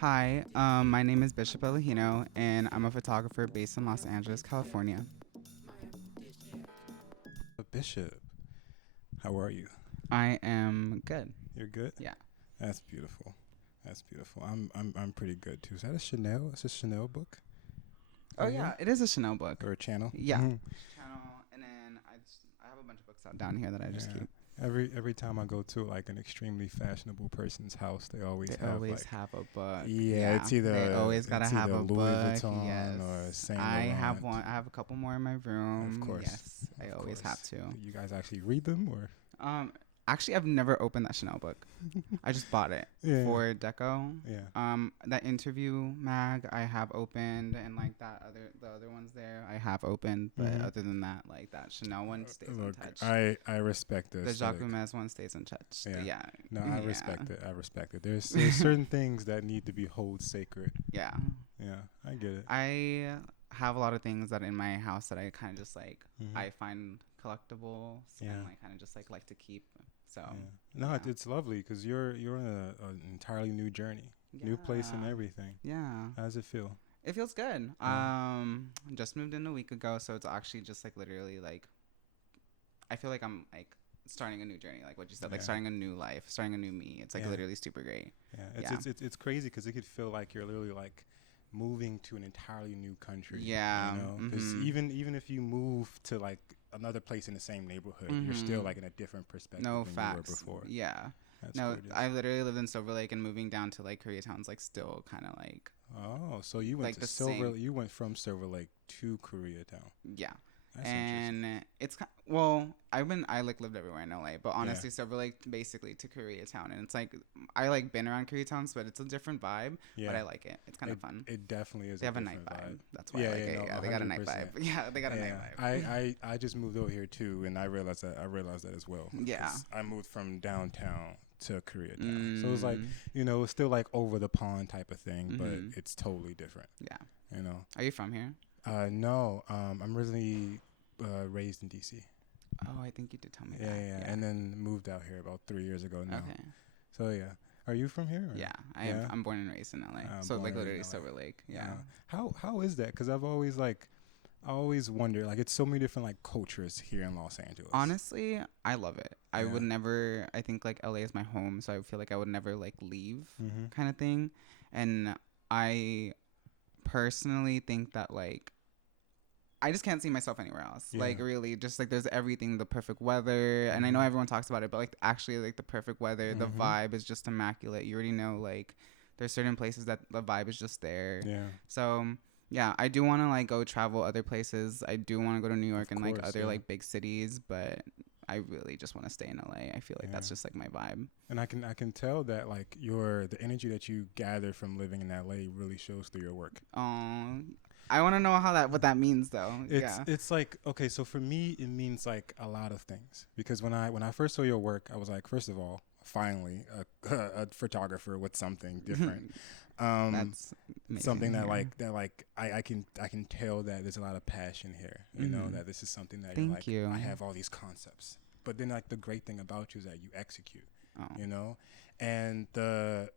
Hi, my name is Bishop Elegino, and I'm a photographer based in Los Angeles, California. Bishop, how are you? I am good. You're good. Yeah. That's beautiful. That's beautiful. I'm pretty good too. Is that a Chanel? Is this a Chanel book Oh right yeah, here it is a Chanel book. or a channel? Yeah. Channel, and then I have a bunch of books out down here that I just Yeah. keep. Every time I go to like an extremely fashionable person's house, they always They have always like have a book. yeah, Yeah. They always gotta it's have either a Louis book. Yes. Vuitton or Saint I have Laurent. one. I have a couple more in my Of room. course, Yes, I of always have course. to. Do you guys actually read them or? Um, Actually, I've never opened that Chanel book. I just bought it Yeah, for Deco. yeah. That interview mag I have opened, and like the other ones there I have opened, but Mhm. other than that, like that Chanel one stays Look, untouched. I respect The this. Jacques Hermes one stays untouched. Yeah. Yeah, No, I yeah, respect it. I respect it. There's certain things that need to be held sacred. yeah. Yeah, I get it. I have a lot of things that in my house that I kind of just like Hmm. I find collectibles Yeah. and like kind of just like to keep. So Yeah. No, yeah. it's lovely because you're on an entirely new journey, new place and Yeah. everything. Yeah. How does it feel? It feels good. Yeah. Just moved in a week ago, so it's actually just like literally like I feel like I'm like starting a new journey, like what you said, like Yeah. starting a new life, starting a new me. It's like Yeah. literally super great. Yeah. Yeah. It's crazy because it could feel like you're literally like moving to an entirely new country. Yeah. You know, because Mhm. even if you move to like another place in the same neighborhood, you're still Mhm. like in a different perspective No than you were facts. before. Yeah. That's No, gorgeous. I literally lived in Silver Lake, and moving down to like Koreatown's like still kind of like Oh, so you went like to the Silver. same. You went from Silver Lake to Koreatown. Yeah. That's interesting. And it's well, I like lived everywhere in LA, but Yeah, honestly, Silver Lake basically to Koreatown, and it's like I like been around Koreatowns, but it's a different vibe. But yeah. I like it. It's kind of fun. It definitely is They a have a night different vibe. vibe. That's why I Yeah, like yeah, it. no, Yeah, they got a night vibe. 100%. Yeah, they got a night Yeah, vibe. I just moved over here too, and I realized that as well. Yeah. 'Cause I moved from downtown to Koreatown, so it's like Mm, it's still like over the pond type of thing, but mhm. it's totally different. Yeah. You know. Are you from here? No, I'm originally raised in DC. Oh, I think you did tell me Yeah, that. yeah, and then moved out here about 3 years ago now. Okay. So yeah, are you from here? Or? Yeah, Yeah? I'm born and raised in LA. So Born like and raised literally in LA. Silver Lake. Yeah. How is that? Because I always wonder, like, it's so many different like cultures here in Los Angeles. Honestly, I love it. I Yeah. would never. I think like LA is my home, so I feel like I would never like leave, Mm-hmm. kind of thing. And I personally think that like I just can't see myself anywhere else. Yeah. Like really, just like there's everything, the perfect weather, and I know Mhm. everyone talks about it, but like actually like the perfect weather, the Mhm. vibe is just immaculate. You already know like there's certain places that the vibe is just there. Yeah. So yeah, I do want to like go travel other places. I do want to go to New York Of and like course, other yeah. like big cities, but I really just want to stay in LA. I feel like that's Yeah. just like my vibe. And I can tell that like the energy that you gather from living in LA really shows through your work. I want to know what that means though. Yeah. It's like, okay, so for me it means like a lot of things, because when I first saw your work, I was like, first of all, finally a photographer with something different. That's amazing Something to that hear. I can tell that there's a lot of passion here. You know, Mhm. that this is something that Thank you're you. like, I have all these concepts. But then like the great thing about you is that you execute, Oh. you know? And the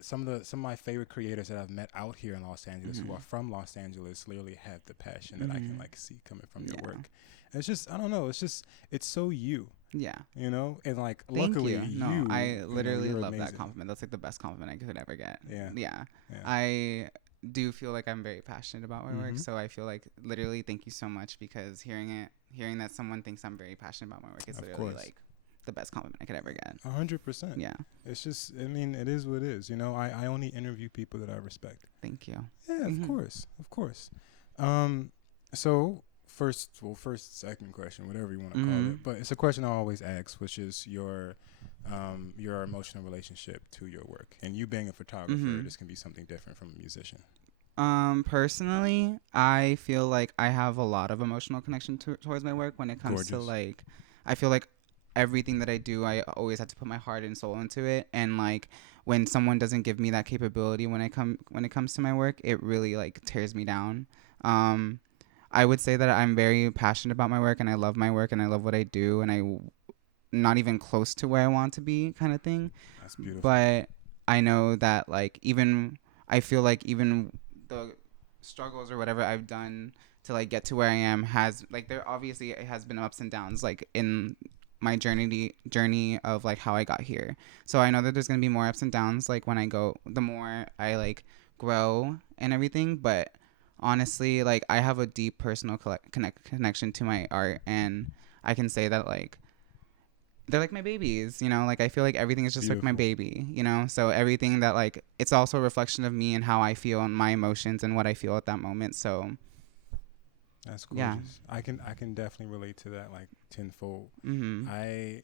some of my favorite creators that I've met out here in Los Angeles who Mhm. are from Los Angeles literally have the passion that I can Mhm. like see coming from your Yeah. work. And it's just, I don't know, it's so you, Yeah. and like Thank luckily you. No, I literally you're love that amazing. compliment. That's like the best compliment I could ever get. Yeah. Yeah. Yeah. I do feel like I'm very passionate about my work, Mhm. so I feel like literally thank you so much, because hearing that someone thinks I'm very passionate about my work is Of literally course. like the best compliment I could ever get. 100%. Yeah. It's just, I mean, it is what it is. I only interview people that I respect. Thank you. Yeah, of Mhm. course, of course. Um, so second question, whatever you want to call Mhm. it, but it's a question I always ask, which is your emotional relationship to your work. And you being a photographer, Mhm. this can be something different from a musician. Personally, I feel like I have a lot of emotional connection towards my work when it comes to Gorgeous. like, I feel like everything that I do, I always have to put my heart and soul into it. And like, when someone doesn't give me that capability when it comes to my work, it really like tears me down. Um, I would say that I'm very passionate about my work, and I love my work, and I love what I do, and not even close to where I want to be, kind of thing. That's beautiful. But I know that like even I feel like even the struggles or whatever I've done to like get to where I am has like there obviously it has been ups and downs like in my journey of like how I got here. So I know that there's gonna be more ups and downs like when I go the more I like grow and everything. But honestly, like I have a deep personal connection to my art, and I can say that like they're like my babies, you know, like I feel like everything is just like my Beautiful. baby, you know. So everything that like it's also a reflection of me and how I feel and my emotions and what I feel at that moment. So That's yeah. gorgeous. I can definitely relate to that like tenfold. Mhm. I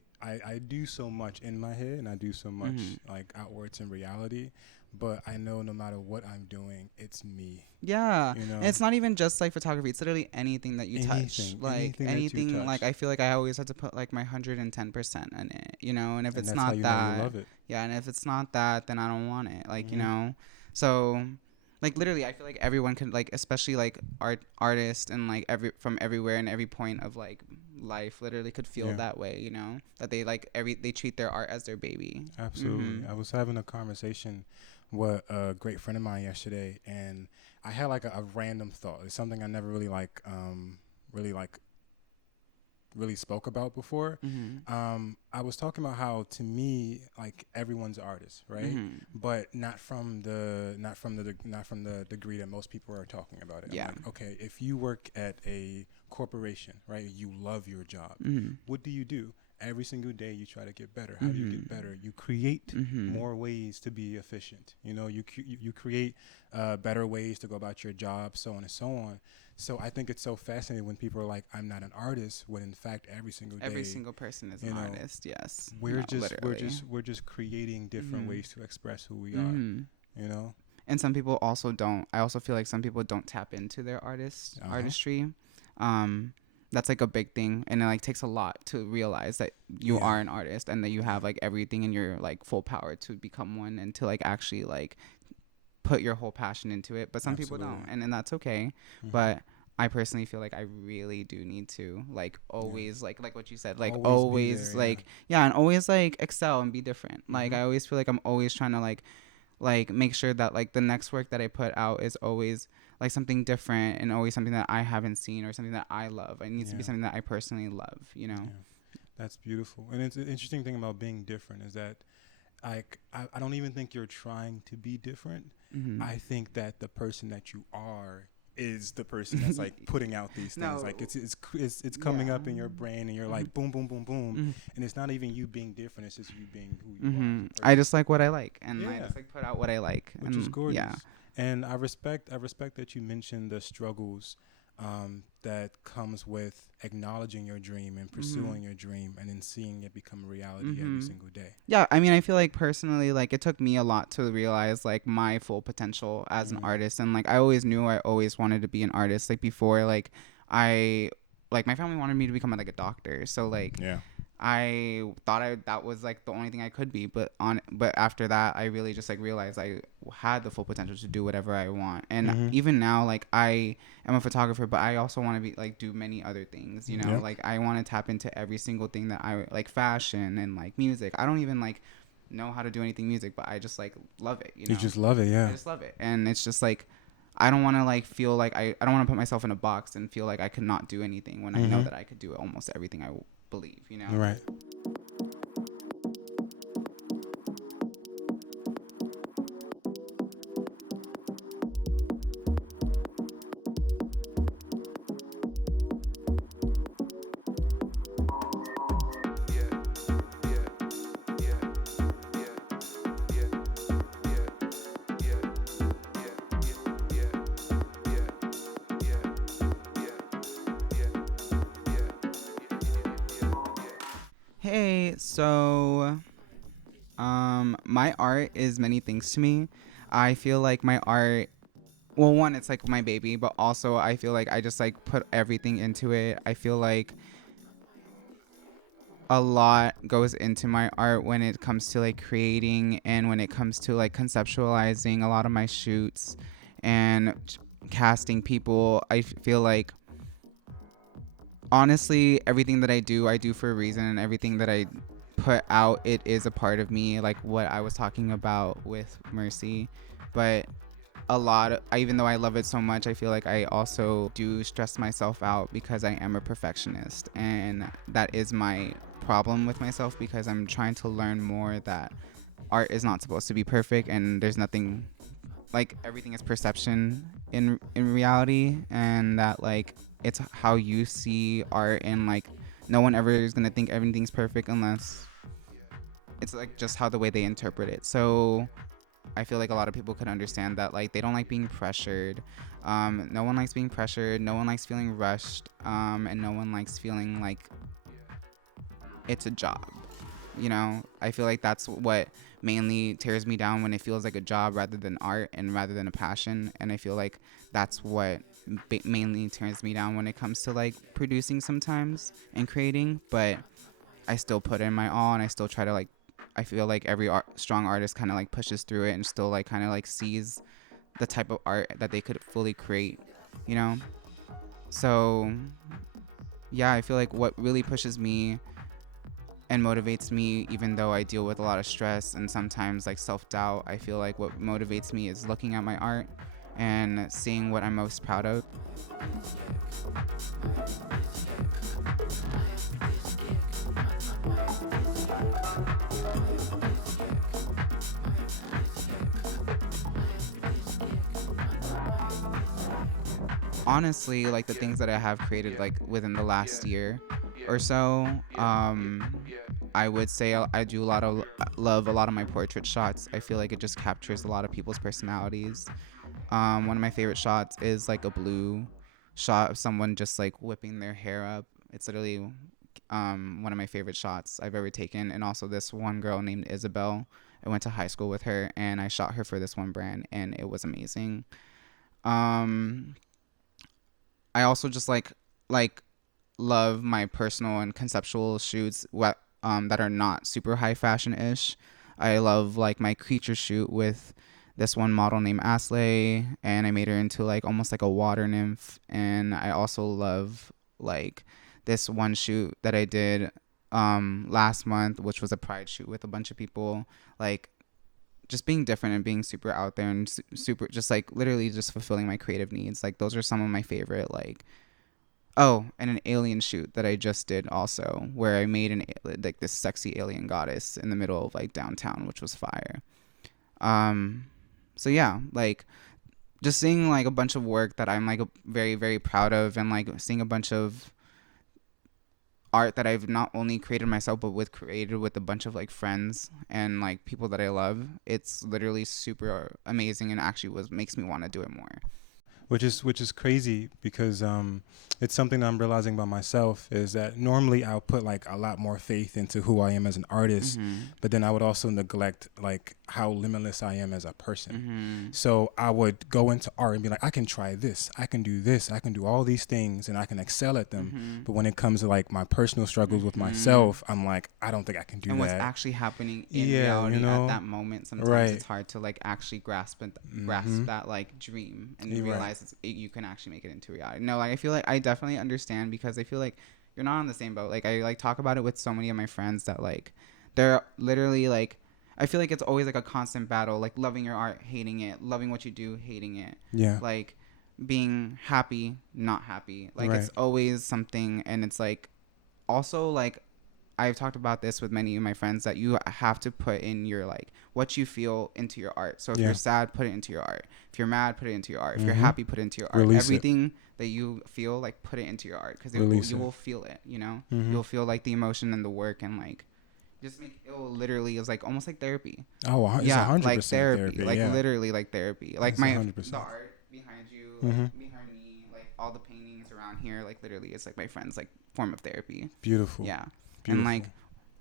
do so much in my head and I do so much Mhm. like outwards in reality, but I know no matter what I'm doing, it's me. Yeah, You and know, it's not even just like photography. It's literally anything that you touch. Like anything that you anything. Like touch, I feel like I always have to put like my 110% in it. You know, and if and it's that's how not you know you that, love it. yeah, and if it's not that, then I don't want it. Like you Hmm. know, so like literally, I feel like everyone could like, especially like artists and like every from everywhere and every point of like life, literally could feel Yeah, that way. You know, that they like they treat their art as their baby. absolutely. Mhm. I was having a conversation with a great friend of mine yesterday, and I had like a random thought. It's something I never really really like really spoke about before. Mhm. I was talking about how to me, like everyone's artist, right? Mhm. But not from the degree that most people are talking about it. I'm Yeah. like, okay, if you work at a corporation, right? You love your job. Mhm. What do? Every single day you try to get better. How do you get Mhm. better? You create Mhm. more ways to be efficient. You know, you create better ways to go about your job, so on and so on. So I think it's so fascinating when people are like, "I'm not an artist," when in fact every single Every day, single person is an you know, artist. Yes. we're No, just we're literally. just we're just creating different Mhm. ways to express who we are. Mhm. You know? And some people also don't. I also feel like some people don't tap into their Uh huh. artistry. Um that's like a big thing, and it like takes a lot to realize that you Yeah. are an artist and that you Yeah. have like everything in your like full power to become one and to like actually like put your whole passion into it. But some people don't, Absolutely. and then that's okay. Mhm. But I personally feel like I really do need to like Yeah. always like what you said, like Always be there. always Yeah. like yeah, and always like excel and be different. Like Mhm. I always feel like I'm always trying to like make sure that like the next work that I put out is always like something different and always something that I haven't seen or something that I love. It needs to be Yeah. something that I personally love, you know. Yeah. That's beautiful. And it's an interesting thing about being different is that I don't even think you're trying to be different. Mhm. I think that the person that you are is the person that's like putting out these things. No. Like it's coming Yeah. up in your brain and you're Mhm. like boom boom boom boom, Mhm. and it's not even you being different. It's just you being who you are as Mhm. a I person. just like what I like, and I Yeah, just like put out what I like, which is and yeah. gorgeous. And I respect that you mentioned the struggles that comes with acknowledging your dream and Mhm. pursuing your dream and then seeing it become reality every Mhm. single day. Yeah, I mean, I feel like personally, like it took me a lot to realize like my full potential as an Mm, artist, and like I always knew I always wanted to be an artist. Like before, I like my family wanted me to become like a doctor, so like yeah. I thought that was like the only thing I could be, but after that I really just like realized I had the full potential to do whatever I want. And Mm-hmm. even now like I am a photographer, but I also want to be like do many other things, you know? Yep. Like I want to tap into every single thing that I like, fashion and like music. I don't even like know how to do anything music, but I just like love it, you You know? just love it, I yeah. just love it. And it's just like I don't want to like feel like I don't want to put myself in a box and feel like I could not do anything when I know Mm-hmm. that I could do almost everything I believe, you know? Right. Hey, so my art is many things to me. I feel like my art, well, one, it's like my baby, but also I feel like I just like put everything into it. I feel like a lot goes into my art when it comes to like creating and when it comes to like conceptualizing a lot of my shoots and casting people. I feel like honestly, everything that I do for a reason, and everything that I put out, it is a part of me, like what I was talking about with Mercy. But even though I love it so much, I feel like I also do stress myself out because I am a perfectionist, and that is my problem with myself, because I'm trying to learn more that art is not supposed to be perfect, and there's nothing, like, everything is perception in reality, and that, like, it's how you see art, and like no one ever is going to think everything's perfect unless it's like just how the way they interpret it. So I feel like a lot of people could understand that, like, they don't like being pressured. No one likes being pressured. No one likes feeling rushed. And no one likes feeling like it's a job. You know, I feel like that's what mainly tears me down, when it feels like a job rather than art and rather than a passion. And I feel like that's what mainly turns me down when it comes to like producing sometimes and creating. But I still put in my all, and I still try to like, I feel like every strong artist kind of like pushes through it and still like kind of like sees the type of art that they could fully create, you know? So yeah, I feel like what really pushes me and motivates me, even though I deal with a lot of stress and sometimes like self-doubt, I feel like what motivates me is looking at my art and seeing what I'm most proud of. Honestly, like the things that I have created like within the last year or so, I would say I do a lot of love a lot of my portrait shots. I feel like it just captures a lot of people's personalities. One of my favorite shots is like a blue shot of someone just like whipping their hair up. It's literally one of my favorite shots I've ever taken. And also this one girl named Isabel, I went to high school with her, and I shot her for this one brand, and it was amazing. um I also just like love my personal and conceptual shoots, that are not super high fashion ish. I love like my creature shoot with this one model named Asley, and I made her into like almost like a water nymph. And I also love like this one shoot that I did last month, which was a pride shoot with a bunch of people, like just being different and being super out there and super just like literally just fulfilling my creative needs. Like those are some of my favorite, like, oh, and an alien shoot that I just did also, where I made like this sexy alien goddess in the middle of like downtown, which was fire. um so yeah, like just seeing like a bunch of work that I'm like very very proud of, and like seeing a bunch of art that I've not only created myself but created with a bunch of like friends and like people that I love. It's literally super amazing, and actually makes me want to do it more. Which is crazy because it's something that I'm realizing about myself is that normally I'll put like a lot more faith into who I am as an artist, but then I would also neglect like how limitless I am as a person. So I would go into art and be like, I can try this, I can do this, I can do all these things, and I can excel at them. But when it comes to like my personal struggles with myself, I'm like, I don't think I can do and that. what's actually happening in reality at that moment, sometimes it's hard to like actually grasp that like dream and realize you can actually make it into reality. No, like I feel like I definitely understand, because I feel like you're not on the same boat. Like I like talk about it with so many of my friends that like they're literally like, I feel like it's always like a constant battle, like loving your art, hating it, loving what you do, hating it. Yeah. Like being happy, not happy. Like it's always something. And it's like also like I've talked about this with many of my friends, that you have to put in your like what you feel into your art. So if you're sad, put it into your art. If you're mad, put it into your art. If you're happy, put it into your art. Release everything that you feel, like put it into your art, because you will feel it. You know, you'll feel like the emotion and the work, and like just make it will literally is like almost like therapy. Oh, it's 100% like therapy, like yeah. literally like therapy. Like It's the 100%. art behind you, like, behind me, like all the paintings around here, like literally it's like my friend's like form of therapy. Beautiful. Yeah. Beautiful. And like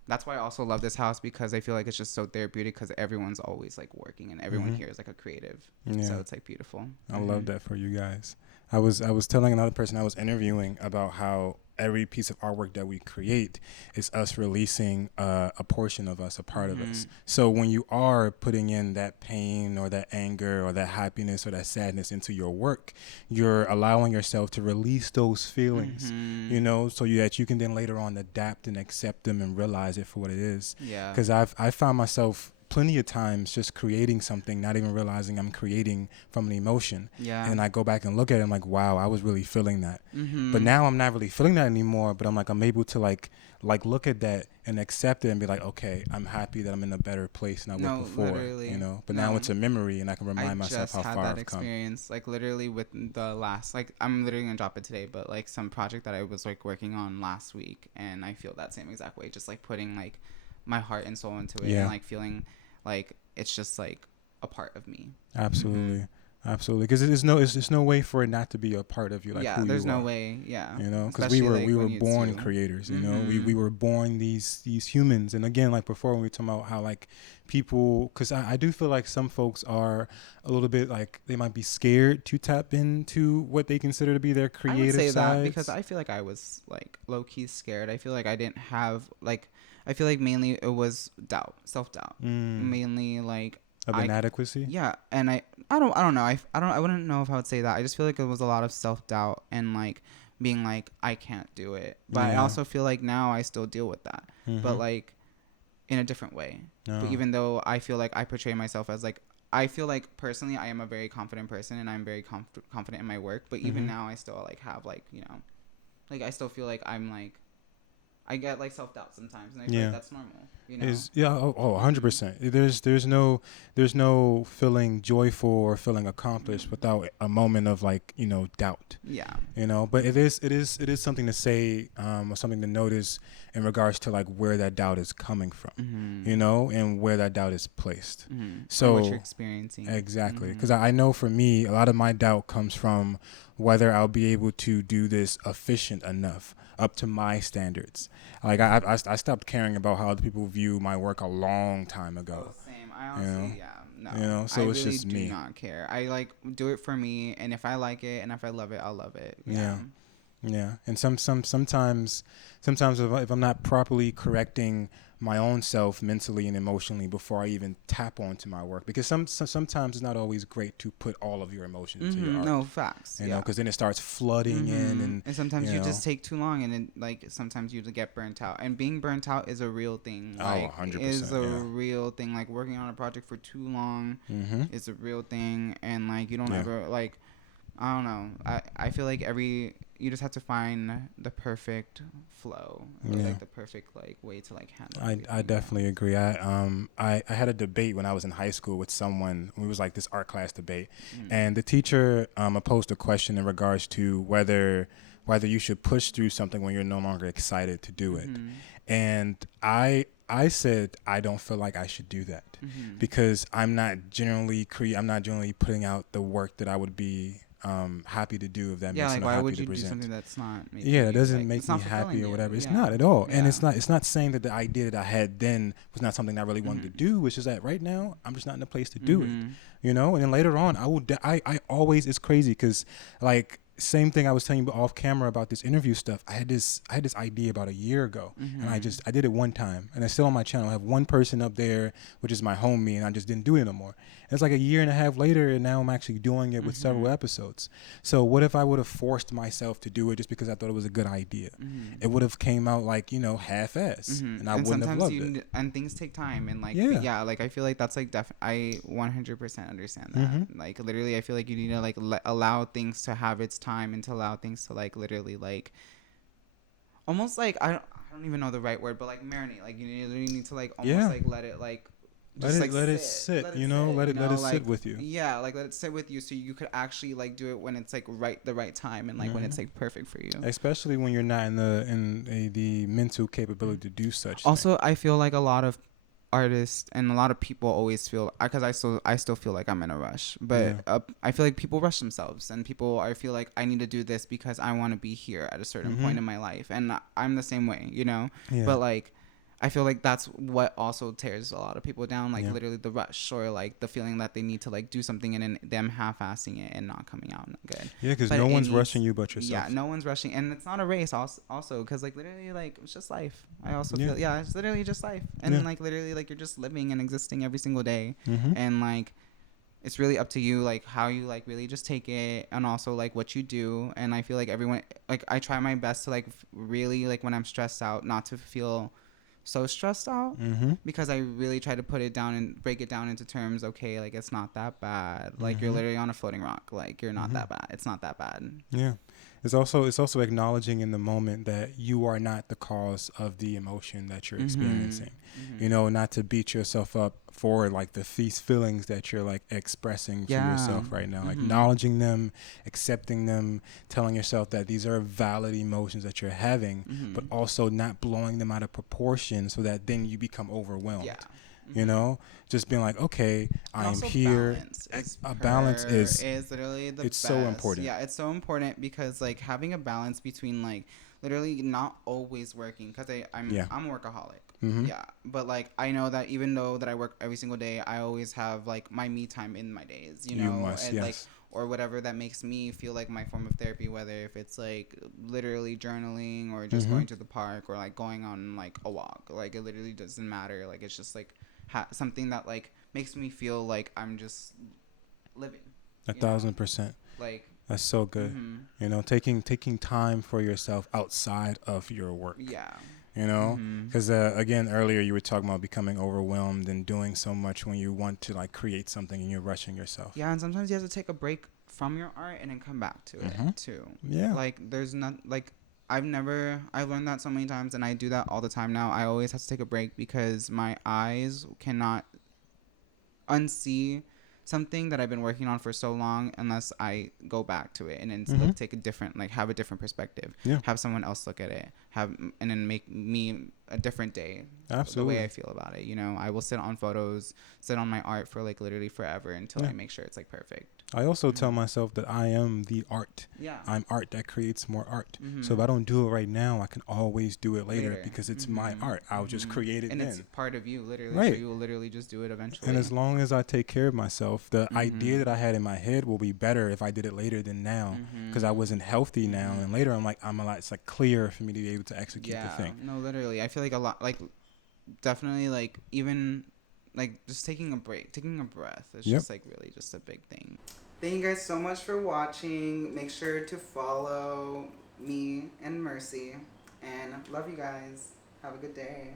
that's why I also love this house, because I feel like it's just so therapeutic, because everyone's always like working, and everyone here is like a creative. So it's like beautiful. I love that for you guys. I was telling another person I was interviewing about how every piece of artwork that we create is us releasing a portion of us, a part of us. So when you are putting in that pain or that anger or that happiness or that sadness into your work, you're allowing yourself to release those feelings, you know, so that you can then later on adapt and accept them and realize it for what it is. Yeah. Because I found myself plenty of times just creating something, not even realizing I'm creating from an emotion. Yeah. And I go back and look at it, I'm like, wow, I was really feeling that. Mm-hmm. But now I'm not really feeling that anymore. But I'm able to like look at that and accept it and be like, okay, I'm happy that I'm in a better place than I was before. Literally. But now it's a memory, and I can remind myself how far I've come. I just had that experience, like literally with the last, like I'm literally gonna drop it today, but like some project that I was like working on last week, and I feel that same exact way, just like putting like my heart and soul into it, and like feeling like it's just like a part of me. Absolutely. Mm-hmm. Absolutely, because there's no way for it not to be a part of you, like who you are. There's no way, because we were born creators, we were born these humans, and again, like before when we were talking about how like people, because I do feel like some folks are a little bit like they might be scared to tap into what they consider to be their creative sides. I would say that because I feel like I was like low key scared. I feel like I didn't have like, I feel like mainly it was self-doubt, mainly like. Of inadequacy? Yeah, and I don't know. I wouldn't know if I would say that. I just feel like it was a lot of self-doubt and like being like I can't do it. But I also feel like now I still deal with that, but like in a different way. But even though I feel like I portray myself as like, I feel like personally I am a very confident person and I'm very confident in my work, but even now I still like have like, like I still feel like I'm like I get like self-doubt sometimes, and I feel like that's normal, 100%. There's no feeling joyful or feeling accomplished without a moment of like, doubt. But it is something to say, or something to notice in regards to like where that doubt is coming from, and where that doubt is placed. So what you're experiencing. Exactly. Because I know for me, a lot of my doubt comes from whether I'll be able to do this efficient enough up to my standards. Like I stopped caring about how other people view my work a long time ago. Same. I honestly, no. So I it's really just me. do not care. I like do it for me, and if I like it and if I love it, I'll love it. Yeah. And sometimes if I'm not properly correcting my own self mentally and emotionally before I even tap onto my work, because sometimes it's not always great to put all of your emotions into your art. No, facts. Because then it starts flooding in, and sometimes you just take too long, and then like sometimes you get burnt out, and being burnt out is a real thing. Like, 100%. Is a real thing. Like working on a project for too long is a real thing, and like you don't ever like. I don't know. I feel like you just have to find the perfect flow, or like the perfect like way to like handle. I definitely agree. I had a debate when I was in high school with someone. It was like this art class debate, and the teacher posed a question in regards to whether you should push through something when you're no longer excited to do it, and I said I don't feel like I should do that because I'm not generally putting out the work that I would be happy to do, if that makes sense. Like why would you do something that's not that doesn't make me happy or whatever. It's not at all. And it's not saying that the idea that I had then was not something I really wanted to do. It's just that right now I'm just not in a place to do it, and then later on I always, it's crazy because like same thing I was telling you off camera about this interview stuff. I had this idea about a year ago, and I did it one time, and it's still on my channel. I have one person up there, which is my homie, and I just didn't do it no more. And it's like a year and a half later, and now I'm actually doing it with several episodes. So what if I would have forced myself to do it just because I thought it was a good idea? It would have came out like half-ass, and I wouldn't have loved it. And things take time, and like like I feel like that's like I 100% understand that. Like literally, I feel like you need to like allow things to have its time, and to allow things to like literally like almost like I don't even know the right word, but like marinate. Like you need to like almost like let it like. Let it sit, let it sit with you. Yeah, like let it sit with you, so you could actually like do it when it's like the right time, and like when it's like perfect for you. Especially when you're not in the mental capability to do such. Also, I feel like a lot of artists and a lot of people always feel, because I still feel like I'm in a rush, but I feel like people rush themselves, and I feel like I need to do this because I want to be here at a certain point in my life, and I'm the same way, but like I feel like that's what also tears a lot of people down, like literally the rush, or like the feeling that they need to like do something and then them half-assing it and not coming out good. Yeah, because no one's rushing you but yourself. Yeah, no one's rushing, and it's not a race also, because like literally like it's just life. I also feel it's literally just life, and like literally like you're just living and existing every single day, and like it's really up to you like how you like really just take it, and also like what you do. And I feel like everyone, like I try my best to like really like when I'm stressed out not to feel so stressed out because I really try to put it down and break it down into terms. Okay, like it's not that bad. Like you're literally on a floating rock. Like you're not that bad. It's not that bad. Yeah. It's also acknowledging in the moment that you are not the cause of the emotion that you're experiencing. You know, not to beat yourself up for like these feelings that you're like expressing to yourself right now. Acknowledging them, accepting them, telling yourself that these are valid emotions that you're having, but also not blowing them out of proportion so that then you become overwhelmed. Yeah. You know, just being like, okay, I'm here. Balance is literally the it's best. so important. Yeah, it's so important because like having a balance between like literally not always working because I'm a workaholic. Yeah, but like I know that even though that I work every single day, I always have like my me time in my days. You know, must, and like or whatever that makes me feel like my form of therapy, whether if it's like literally journaling or just going to the park or like going on like a walk. Like it literally doesn't matter. Like it's just like something that like makes me feel like I'm just living. 1,000%. Like that's so good. You know, taking time for yourself outside of your work. Yeah. You know, because again, earlier you were talking about becoming overwhelmed and doing so much when you want to like create something and you're rushing yourself. Yeah, and sometimes you have to take a break from your art and then come back to it too. Yeah. Like there's not like I've learned that so many times and I do that all the time now. I always have to take a break because my eyes cannot unsee something that I've been working on for so long unless I go back to it and then like take a different, like have a different perspective, have someone else look at it, and then make me a different day. Absolutely. The way I feel about it, you know, I will sit on photos, sit on my art for like literally forever until I make sure it's like perfect. I also tell myself that I am the art. Yeah. I'm art that creates more art. So if I don't do it right now, I can always do it later because it's my art. I'll just create it and then. it's part of you, literally. Right. So you will literally just do it eventually. And as long as I take care of myself, the idea that I had in my head will be better if I did it later than now because I wasn't healthy now. And later I'm a lot, it's like clear for me to be able to execute the thing. No, literally. I feel like a lot, like definitely like even like just taking a break, taking a breath. It's just like really just a big thing. Thank you guys so much for watching. Make sure to follow me and Mercy. And love you guys. Have a good day.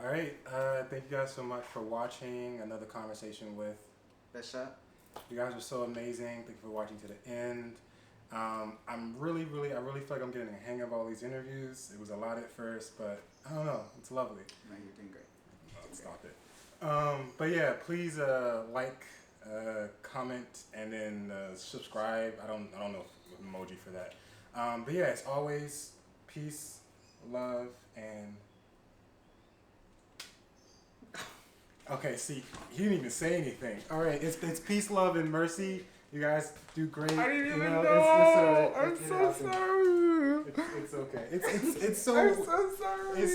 All right. Thank you guys so much for watching another conversation with Bishop. You guys are so amazing. Thank you for watching to the end. I really feel like I'm getting a hang of all these interviews. It was a lot at first, but I don't know. It's lovely. No, you're doing great. Stop it. But yeah, please like, comment, and then subscribe. I don't know if emoji for that. But yeah, as always, peace, love, and okay. See, he didn't even say anything. All right, it's peace, love, and mercy. You guys do great. I didn't even know. I'm so sorry. It's okay. It's so. I'm so sorry.